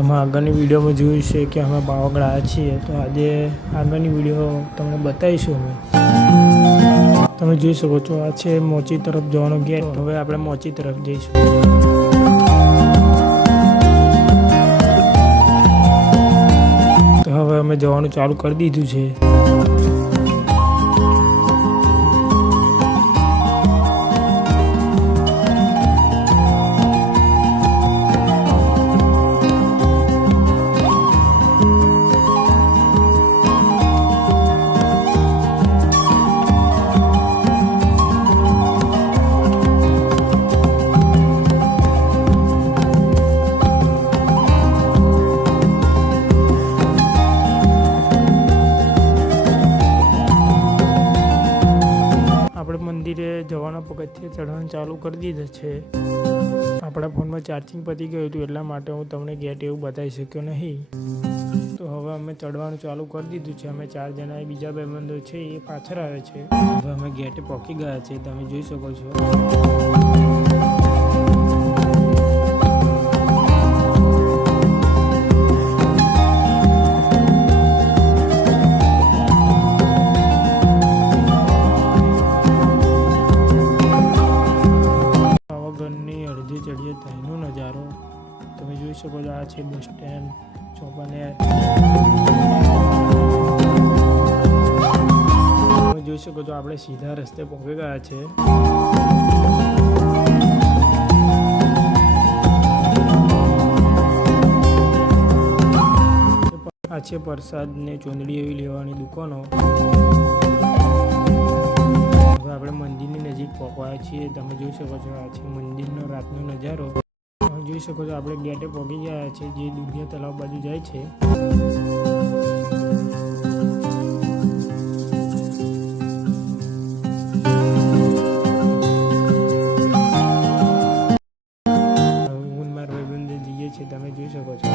તમે આગળની વિડીયોમાં જોયું છે કે અમે પાવાગઢ આવ્યા છીએ, તો આજે આગળની વિડીયો તમને બતાવીશું અમે. તમે જોઈ શકો છો આ છે મોચી તરફ જવાનો ગેટ. હવે આપણે મોચી તરફ જઈશું. તો હવે અમે જવાનું ચાલુ કરી દીધું છે. મંદિરે જવાના પગથિયે ચઢવાનું ચાલુ કરી દીધા છે. આપણા ફોનમાં ચાર્જિંગ પતી ગયું હતું, એટલા માટે હું તમને ગેટ એવું બતાવી શક્યો નહીં. તો હવે અમે ચડવાનું ચાલુ કરી દીધું છે. અમે 4 જણા, બીજા 2 બંધો છે એ પાછળ આવે છે. હવે અમે ગેટે પહોંચી ગયા છે, તમે જોઈ શકો છો. ચડીએ ત્યાંનો નજારો તમે જોઈ શકો છો. આ છે બસ સ્ટેન્ડ ચોપાનેર. તમે જોઈ શકો છો આપણે સીધા રસ્તે પહોંચી ગયા છે. આ છે પ્રસાદ ને ચોંદડી એવી લેવાની દુકાનો. હવે આપણે મંદિરની નજીક પહોંચવાયા છીએ. તમે જોઈ શકો છો આ છે મંદિરનો રાતનો નજારો. તમે જોઈ શકો છો આપણે ગેટે પહોંચી ગયા છે, જે દુધિયા તળાવ બાજુ જાય છે. હું મારા ભાઈબંધે જઈએ છીએ, તમે જોઈ શકો છો.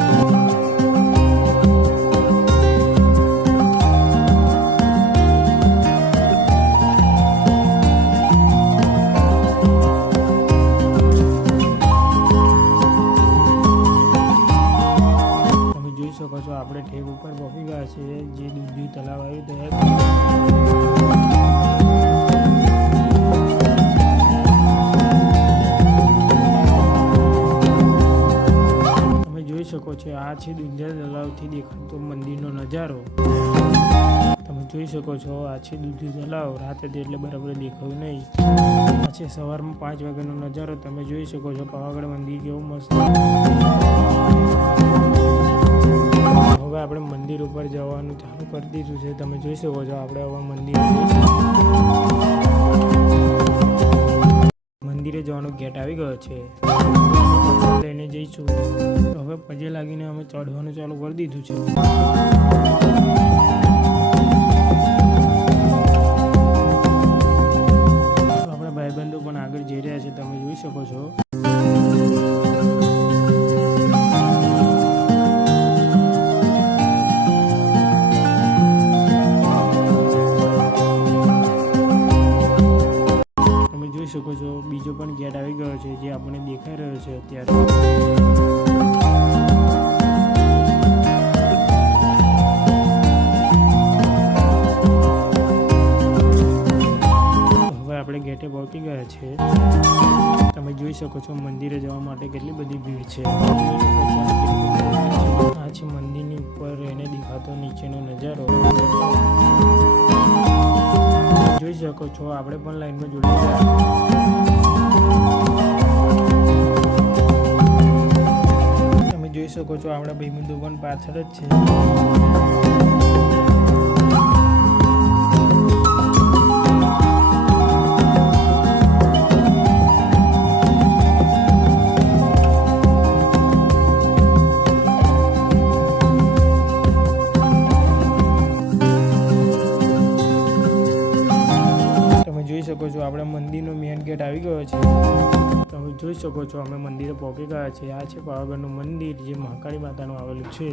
શકો છો આપણે ઠેક ઉપર પહોંચી ગયા છે, જે દૂધનું તળાવ આવ્યું ત્યાં. તમે જોઈ શકો છો આ છે દૂધિયા તળાવથી દેખાતો મંદિરનો નજારો. તમે જોઈ શકો છો આ છે દૂધિયું તળાવ. રાત હતી એટલે બરાબર દેખાયું નહીં. આ છે સવારમાં 5 વાગ્યાનો નજારો. તમે જોઈ શકો છો પાવાગઢ મંદિર કેવું મસ્ત. હવે આપણે મંદિર ઉપર જવાનું ચાલુ કરી દીધું છે. તમે જોઈ શકો છો આપણે હવે મંદિરે જવાનો ગેટ આવી ગયો છે. લઈને જઈશું. હવે પગે લાગીને અમે ચઢવાનું ચાલુ કરી દીધું છે. આપણા ભાઈબંધો પણ આગળ જઈ રહ્યા છે, તમે જોઈ શકો છો. શકો છો બીજો પણ ગેટ આવી ગયો છે, જે આપણને દેખાઈ રહ્યો છે અત્યારે. હવે આપણે ગેટે પહોંચી ગયા છે. તમે જોઈ શકો છો મંદિરે જવા માટે કેટલી બધી ભીડ છે. આ છે મંદિરની ઉપર એને દેખાતો નીચેનો નજારો. જોઈ શકો છો આપણે પણ લાઈનમાં જોડાઈ ગયા. તમે જોઈ શકો છો આપણા ભાઈબંધો પણ પાછળ જ છે. જોઈ શકો છો આપણે મંદિરનો મેઇન ગેટ આવી ગયો છે. તમે જોઈ શકો છો અમે મંદિરે પહોંચી ગયા છે. આ છે પાવાગઢનું મંદિર, જે મહાકાળી માતાનું આવેલું છે.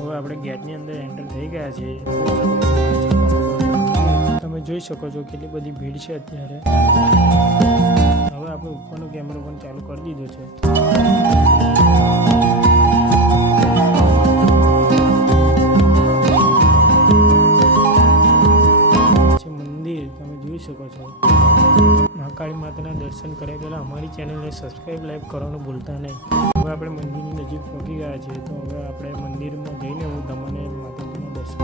હવે આપણે ગેટની અંદર એન્ટર થઈ આવી ગયા છે. તમે જોઈ શકો છો કેટલી બધી ભીડ છે અત્યારે. હવે આપણે ઉપરનો કેમેરો પણ ચાલુ કરી દીધો છે. મંદિર તમે જોઈ શકો છો. મહાકાળી માતાના દર્શન કર્યા પહેલાં અમારી ચેનલને સબસ્ક્રાઈબ લાઈક કરવાનું ભૂલતા નહીં. હવે આપણે મંદિરની નજીક પહોંચી ગયા છીએ, તો હવે આપણે મંદિરમાં જઈને હું તમને માતાજીના દર્શન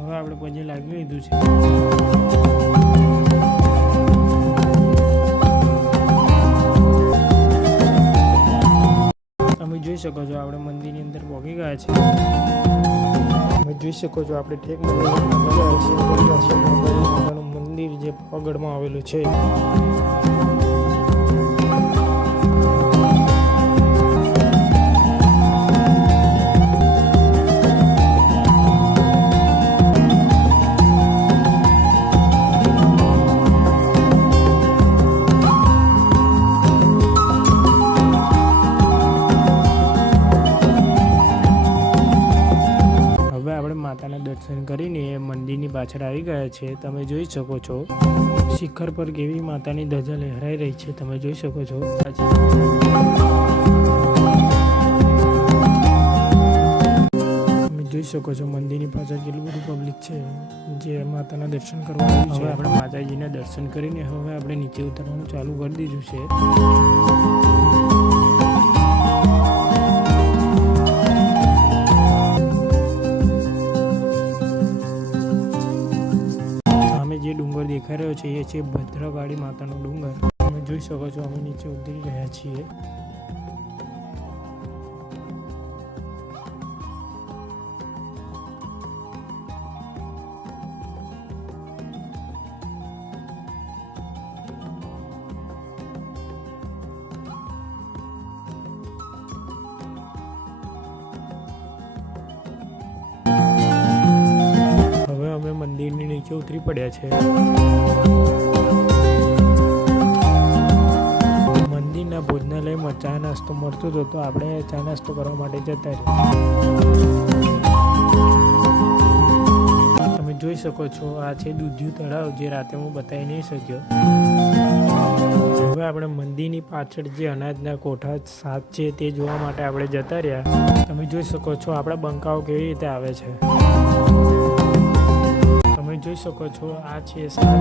હવે આપણે પગે લાગી લીધું છે. તમે જોઈ શકો છો આપણે મંદિરની અંદર પહોંચી ગયા છીએ. તમે જોઈ શકો છો આપણે ઠેક મંદિરનું મંદિર જે પાવાગઢમાં આવેલું છે. માતાના દર્શન કરીને મંદિરની પાછળ આવી ગયા છે. તમે જોઈ શકો છો શિખર પર કેવી માતાની ધજા લહેરાઈ રહી છે. તમે જોઈ શકો છો. તમે જોઈ શકો છો મંદિરની પાછળ કેટલું બધું પબ્લિક છે જે માતાના દર્શન કરવા આવ્યું છે. હવે આપણે માતાજીના દર્શન કરીને હવે આપણે નીચે ઉતરવાનું ચાલુ કરી દીધું છે. જે ડુંગર દેખાઈ રહ્યો છે એ છે ભદ્રકાળી માતાનો ડુંગર. તમે જોઈ શકો છો અમે નીચે ઉતરી રહ્યા છીએ. અમે મંદિરની નીચે ઉતરી પડ્યા છે. મંદિરના ભોજનાલયમાં ચા નાસ્તો મળતો હતો, તો આપણે ચા નાસ્તો કરવા માટે જતા રહ્યા. તમે જોઈ શકો છો આ છે દૂધિયું તળાવ, જે રાતે હું બતાવી નહીં શક્યો. હવે આપણે મંદિરની પાછળ જે અનાજના કોઠા સાત છે તે જોવા માટે આપણે જતા રહ્યા. તમે જોઈ શકો છો આપણા બંકાઓ કેવી રીતે આવે છે. તમે જોઈ શકો છો આ છે સાત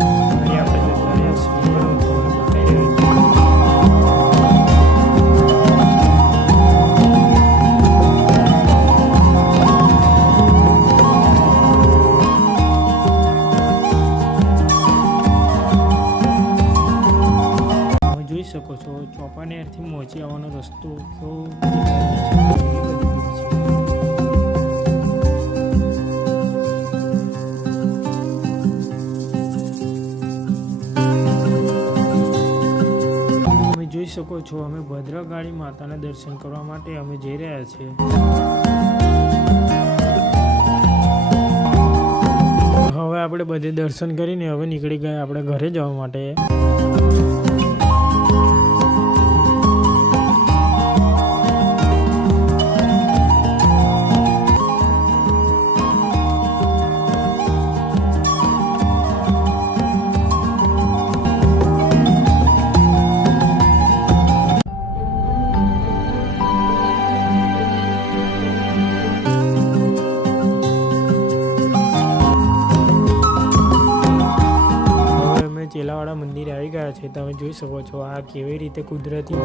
જોઈ શકો છો ચોપાનેરથી મોચી આવવાનો રસ્તો કેવો જોઈ શકો છો. અમે ભદ્રકાળી માતાના દર્શન કરવા માટે અમે જઈ રહ્યા છીએ. હવે આપણે બધે દર્શન કરીને હવે નીકળી ગયા આપણે ઘરે જવા માટે. ચેલાવાડા મંદિરે આવી ગયા છે. તમે જોઈ શકો છો આ કેવી રીતે કુદરતી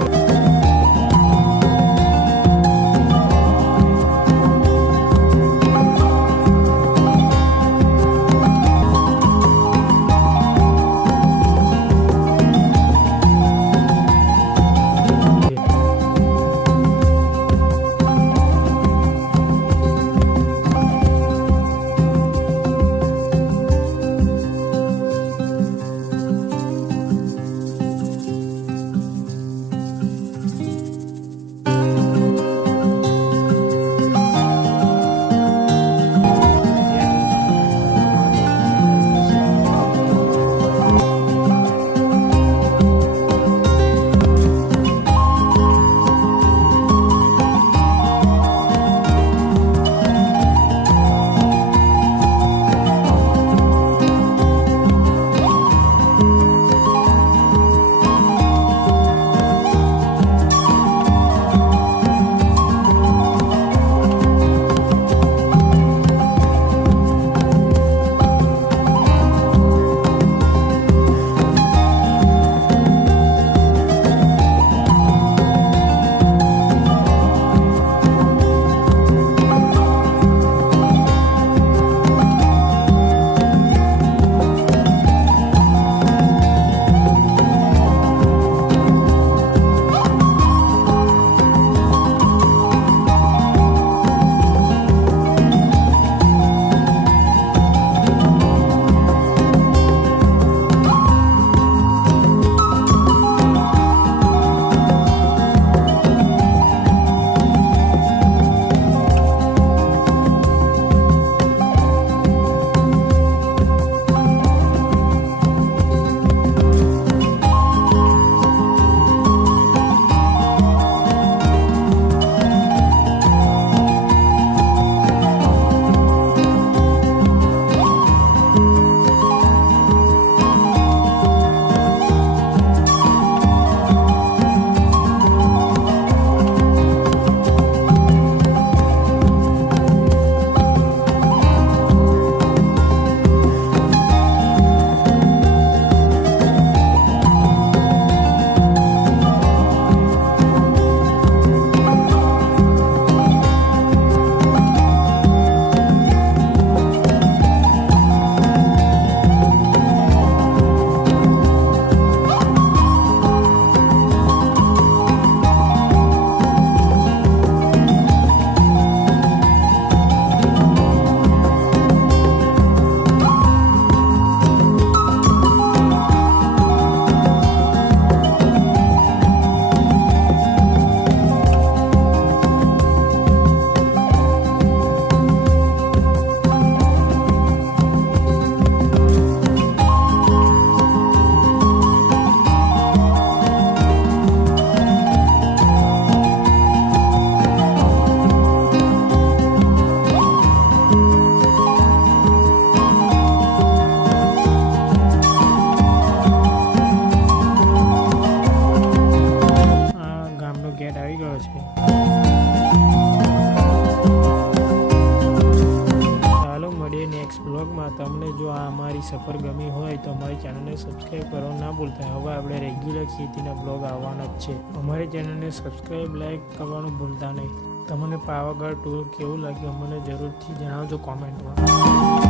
બ્લોગમાં. તમને જો આ અમારી સફર ગમી હોય તો અમારી ચેનલને સબસ્ક્રાઈબ કરવાનું ના ભૂલતા. હવે આપણે રેગ્યુલર ખેતીના બ્લોગ આવવાના જ છે. અમારી ચેનલને સબસ્ક્રાઈબ લાઈક કરવાનું ભૂલતા નહીં. તમને પાવાગઢ ટૂર કેવું લાગ્યું અમને જરૂરથી જણાવજો કોમેન્ટમાં.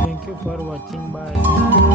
Thank you for watching. By.